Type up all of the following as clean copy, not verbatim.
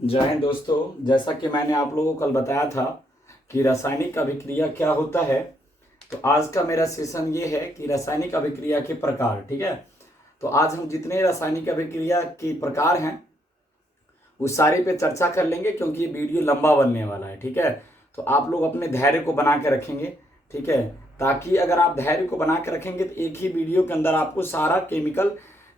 जय हिंद दोस्तों। जैसा कि मैंने आप लोगों को कल बताया था कि रासायनिक अभिक्रिया क्या होता है, तो आज का मेरा सेशन ये है कि रासायनिक अभिक्रिया के प्रकार। ठीक है, तो आज हम जितने रासायनिक अभिक्रिया के प्रकार हैं उस सारे पे चर्चा कर लेंगे, क्योंकि ये वीडियो लंबा बनने वाला है। ठीक है, तो आप लोग अपने धैर्य को बना के रखेंगे। ठीक है, ताकि अगर आप धैर्य को बना के रखेंगे तो एक ही वीडियो के अंदर आपको सारा केमिकल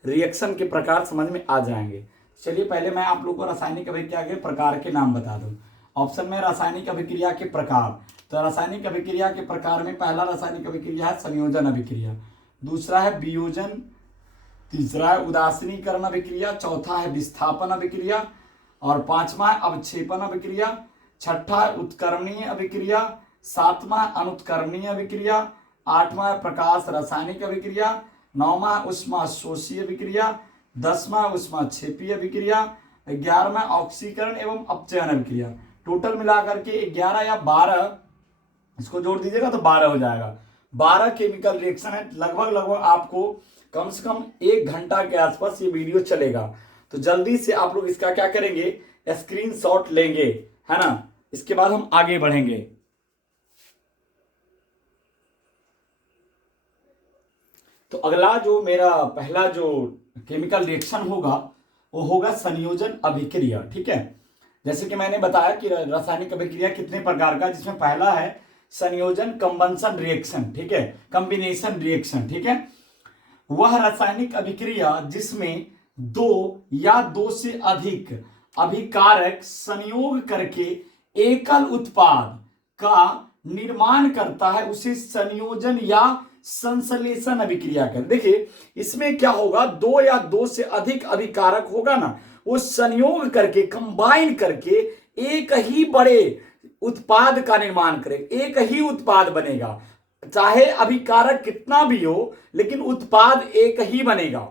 रिएक्शन के प्रकार समझ में आ जाएंगे। चलिए पहले मैं आप लोग को रासायनिक अभिक्रिया के प्रकार के नाम बता दूं। ऑप्शन में रासायनिक अभिक्रिया के प्रकार, तो रासायनिक अभिक्रिया के प्रकार में पहला रासायनिक अभिक्रिया है संयोजन अभिक्रिया, दूसरा है वियोजन, तीसरा है उदासीनीकरण अभिक्रिया, चौथा है विस्थापन अभिक्रिया और पांचवा है अवक्षेपण अभिक्रिया, छठा है उत्कर्षणीय अभिक्रिया, सातवां है अनुत्कर्षणीय अभिक्रिया, आठवां है प्रकाश रासायनिक अभिक्रिया, नौवां है ऊष्माशोषी अभिक्रिया, दसवां ऊष्माक्षेपीय अभिक्रिया, 11वां ऑक्सीकरण एवं अपचयन अभिक्रिया। टोटल मिलाकर के 11 या 12, इसको जोड़ दीजिएगा तो 12 हो जाएगा। 12 केमिकल रिएक्शन है। लगभग आपको कम से कम 1 घंटा के आसपास ये वीडियो चलेगा। तो जल्दी से आप लोग इसका क्या करेंगे, स्क्रीनशॉट लेंगे, है ना। इसके बाद हम आगे बढ़ेंगे। तो अगला जो मेरा पहला जो केमिकल रिएक्शन होगा वो होगा संयोजन अभिक्रिया। ठीक है, जैसे कि मैंने बताया कि रासायनिक अभिक्रिया कितने प्रकार का, जिसमें पहला है संयोजन कंबंशन रिएक्शन। ठीक है, कॉम्बिनेशन रिएक्शन। ठीक है, वह रासायनिक अभिक्रिया जिसमें दो या दो से अधिक अभिकारक संयोग करके एकल उत्पाद का निर्माण करता है, उसे संयोजन या संश्लेषण अभिक्रिया कहते हैं। देखिए इसमें क्या होगा, दो या दो से अधिक अभिकारक होगा ना, वो संयोग करके कंबाइन करके एक ही बड़े उत्पाद का निर्माण करेगा, एक ही उत्पाद बनेगा। चाहे अभिकारक कितना भी हो लेकिन उत्पाद एक ही बनेगा।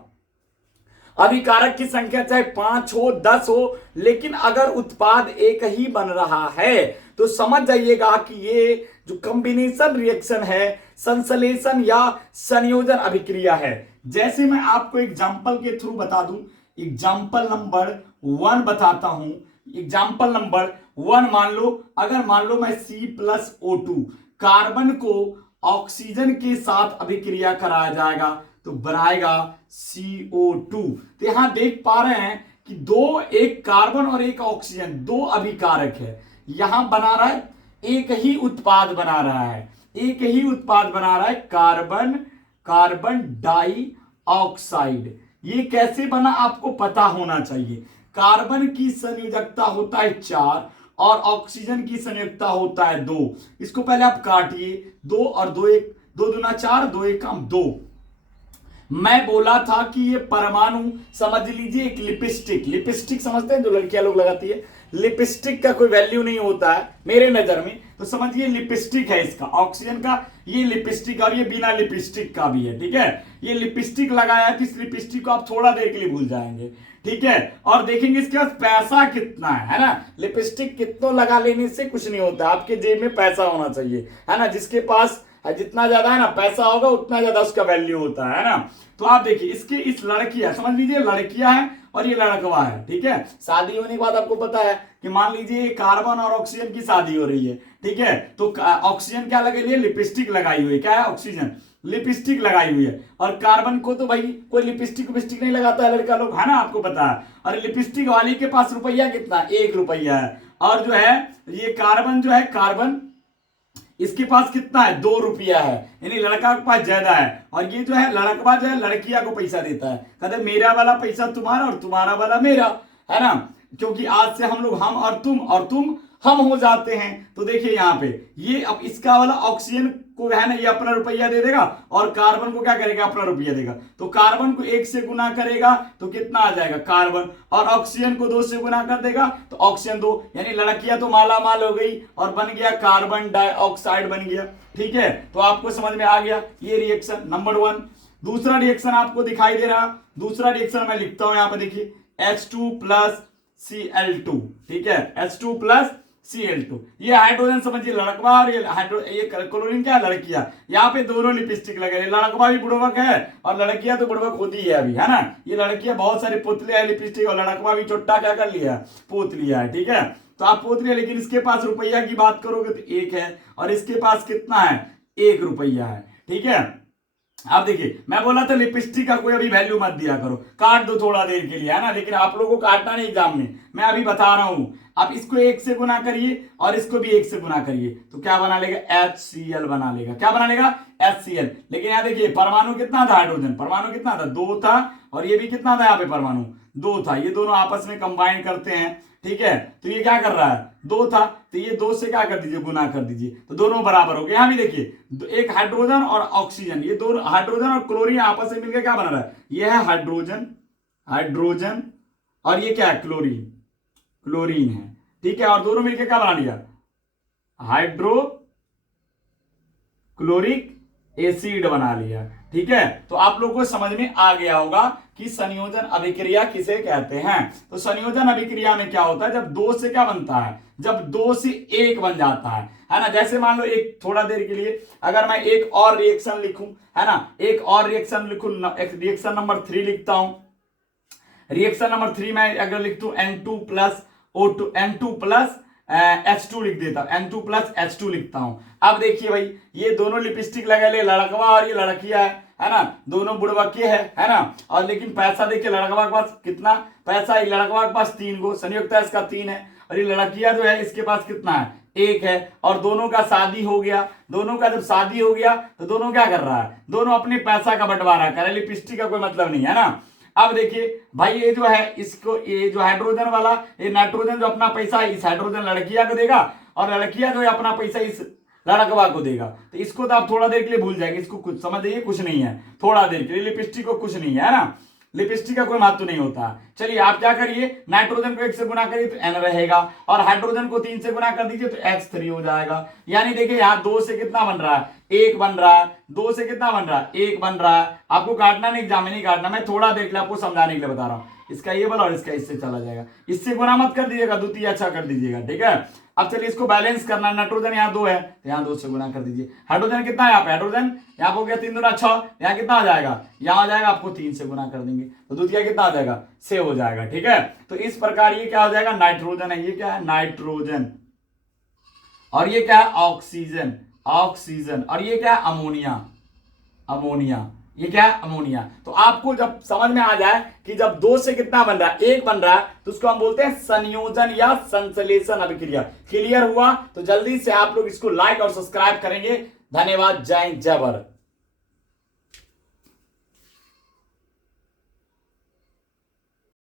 अभिकारक की संख्या चाहे 5 हो 10 हो, लेकिन अगर उत्पाद एक ही बन रहा है तो समझ जाइएगा कि ये जो कॉम्बिनेशन रिएक्शन है संश्लेषण या संयोजन अभिक्रिया है। जैसे मैं आपको एग्जांपल के थ्रू बता दूं, एग्जांपल नंबर 1 बताता हूं। एग्जांपल नंबर 1 मान लो मैं C+O2 कार्बन को ऑक्सीजन के साथ अभिक्रिया कराया जाएगा तो बनाएगा CO2। तो यहां देख पा रहे हैं कि दो, एक कार्बन और एक ऑक्सीजन, दो अभिकारक है। यहां बना रहा है एक ही उत्पाद बना रहा है, एक ही उत्पाद बना रहा है, कार्बन कार्बन डाई ऑक्साइड। ये कैसे बना आपको पता होना चाहिए। कार्बन की संयोजकता होता है 4 और ऑक्सीजन की संयोजकता होता है 2। इसको पहले आप काटिए, 2 और 2 1, 2 दूना 4, 2 1 2। मैं बोला था कि ये परमाणु समझ लीजिए एक लिपस्टिक, लिपस्टिक समझते हैं जो लड़कियां लोग लगाती है, लिपस्टिक का कोई वैल्यू नहीं होता है मेरे नजर में, तो समझिए लिपस्टिक है इसका, ऑक्सीजन का ये लिपस्टिक, और ये बिना लिपस्टिक का भी है। ठीक है, ये लिपस्टिक लगाया है तो इस लिपस्टिक को आप थोड़ा देर के लिए भूल जाएंगे। ठीक है, और देखेंगे इसके पास पैसा कितना है ना। लिपस्टिक कितनों लगा लेने से कुछ नहीं होता, आपके जेब में पैसा होना चाहिए, है ना। जिसके पास जितना ज्यादा है ना पैसा होगा उतना ज्यादा उसका वैल्यू होता है ना। तो आप देखिए इसके इस लड़कियां, समझ लीजिए लड़कियां हैं और ये लड़कवा है। ठीक है, शादी होने के बाद आपको पता है कि मान लीजिए कार्बन और ऑक्सीजन की शादी हो रही है। ठीक है, तो ऑक्सीजन क्या लगे लिए, लिपस्टिक लगाई हुई है। क्या है, ऑक्सीजन लिपस्टिक लगाई हुई है, और कार्बन को तो भाई कोई लिपस्टिक नहीं लगाता है लड़का लोग, है ना, आपको पता है। और लिपस्टिक वाली के पास रुपया कितना, 1 रुपया है। और जो है ये कार्बन जो है, कार्बन इसके पास कितना है, 2 रुपया है, यानी लड़का के पास ज्यादा है। और ये जो है लड़कवा जो है लड़किया को पैसा देता है, कहते मेरा वाला पैसा तुम्हारा और तुम्हारा वाला मेरा, है ना। क्योंकि आज से हम लोग हम और तुम हम हो जाते हैं। तो देखिए यहाँ पे ये अब इसका वाला ऑक्सीजन को है ना, ये अपना रुपया दे देगा और कार्बन को क्या करेगा, अपना रुपया देगा। तो कार्बन को 1 से गुना करेगा तो कितना आ जाएगा कार्बन, और ऑक्सीजन को 2 से गुना कर देगा तो ऑक्सीजन 2, यानी लड़कियां तो माला माल हो गई और बन गया कार्बन डाइऑक्साइड बन गया। ठीक है, तो आपको समझ में आ गया ये रिएक्शन नंबर 1। दूसरा रिएक्शन आपको दिखाई दे रहा, दूसरा रिएक्शन मैं लिखता हूं यहां पर, देखिए H2 + Cl2। ठीक है, H2 + Cl2। ये हाइड्रोजन समझिए लड़कवा, और ये क्लोरीन क्या है, लड़कियां। यहाँ पे दोनों लिपस्टिक लगे, लड़कवा भी बुड़बक है और लड़कियां तो बुड़बक होती है अभी, है ना। ये लड़कियां बहुत सारे पुतले है लिपस्टिक, और लड़कवा भी चुट्टा क्या कर लिया, पोत लिया है, ठीक है। तो आप पोत लिया, लेकिन इसके पास रुपया की बात करोगे तो 1 है, और इसके पास कितना है, 1 रुपया है, ठीक है। अब देखिए, मैं बोला था लिपस्टिक का कोई अभी वैल्यू मत दिया करो, काट दो थोड़ा देर के लिए, है ना, लेकिन आप लोगों को काटना नहीं एग्जाम में, मैं अभी बता रहा हूं। आप इसको 1 से गुना करिए और इसको भी 1 से गुना करिए, तो क्या बना लेगा, HCl बना लेगा। क्या बना लेगा, HCl। लेकिन यहाँ देखिए परमाणु कितना था, हाइड्रोजन परमाणु कितना था, 2 था, और ये भी कितना था, यहाँ पे परमाणु 2 था। ये दोनों आपस में कंबाइन करते हैं, ठीक है। तो ये क्या कर रहा है, 2 था, तो ये 2 से क्या कर दीजिए, गुना कर दीजिए, तो दोनों बराबर हो गए। यहां भी देखिए एक हाइड्रोजन और ऑक्सीजन, ये दोनों हाइड्रोजन और क्लोरीन आपस में मिलकर क्या बना रहा है, ये है हाइड्रोजन, हाइड्रोजन, और ये क्या है, क्लोरीन, क्लोरीन है, ठीक है। और दोनों मिलकर क्या बना लिया, हाइड्रोक्लोरिक एसिड बना लिया, ठीक है। तो आप लोगों को समझ में आ गया होगा कि संयोजन अभिक्रिया किसे कहते हैं। तो संयोजन अभिक्रिया में क्या होता है, जब 2 से क्या बनता है, जब 2 से 1 बन जाता है ना। जैसे मान लो एक थोड़ा देर के लिए अगर मैं एक और रिएक्शन लिखूं, है ना, एक और रिएक्शन लिखूं, रिएक्शन नंबर 3 लिखता हूं। रिएक्शन नंबर 3 में अगर लिख दूं N2 plus O2, N2 plus H2 लिख देता हूं, N2 प्लस H2 लिखता हूं। अब देखिए भाई, ये दोनों लिपस्टिक लगा ले, लड़कवा और ये लड़किया है ना, दोनों बुड़बके है ना। और लेकिन पैसा देखिए, लड़कवा के पास कितना पैसा है, लड़कवा के पास 3 गो, संयुक्त है इसका 3 है, और ये लड़किया जो है इसके पास कितना है, 1 है। और दोनों का शादी हो गया, दोनों का जब शादी हो गया तो दोनों क्या कर रहा है, दोनों अपने पैसा का बंटवारा कर रहे हैं, लिपस्टिक का कोई मतलब नहीं है ना। अब देखिए भाई, ये जो है इसको, ये जो हाइड्रोजन वाला, ये नाइट्रोजन जो अपना पैसा इस हाइड्रोजन लड़किया को देगा, और लड़किया जो है अपना पैसा इस लड़कवा को देगा। तो इसको तो आप थोड़ा देर के लिए भूल जाएंगे, इसको कुछ समझ जाइए, कुछ नहीं है, थोड़ा देर के लिए लिपस्टिक को कुछ नहीं है ना, लिपस्टिक का कोई महत्व नहीं होता। चलिए आप क्या करिए, नाइट्रोजन को 1 से गुना करिए तो N रहेगा, और हाइड्रोजन को 3 से गुना कर दीजिए तो H3 हो जाएगा। यानी देखिए यहाँ 2 से कितना बन रहा है, 1 बन रहा है, 2 से कितना बन रहा है, 1 बन रहा है। आपको काटना नहीं, एग्जाम में नहीं काटना, मैं थोड़ा देख लिया आपको समझाने के लिए बता रहा हूँ। इसका ये वाला और इसका इससे चला जाएगा, इससे गुना मत कर दीजिएगा, द्वितीय अच्छा कर दीजिएगा, ठीक है। अब चलिए इसको बैलेंस करना, नाइट्रोजन यहाँ 2 है तो यहाँ 2 से गुना कर दीजिए। हाइड्रोजन कितना है यहाँ पे, हाइड्रोजन यहाँ हो गया 3 दूना 6, यहाँ कितना आ जाएगा, यहाँ आ जाएगा, आपको 3 से गुना कर देंगे तो द्वितीय कितना आ जाएगा, 6 हो जाएगा, ठीक है। तो इस प्रकार ये क्या हो जाएगा, नाइट्रोजन है, ये क्या है, नाइट्रोजन, और ये क्या है, ऑक्सीजन, ऑक्सीजन, और ये क्या है, अमोनिया, अमोनिया, ये क्या है, अमोनिया। तो आपको जब समझ में आ जाए कि जब 2 से कितना बन रहा है, 1 बन रहा है, तो उसको हम बोलते हैं संयोजन या संश्लेषण अभिक्रिया। क्लियर हुआ? तो जल्दी से आप लोग इसको लाइक और सब्सक्राइब करेंगे। धन्यवाद, जय हिंद, जय भारत।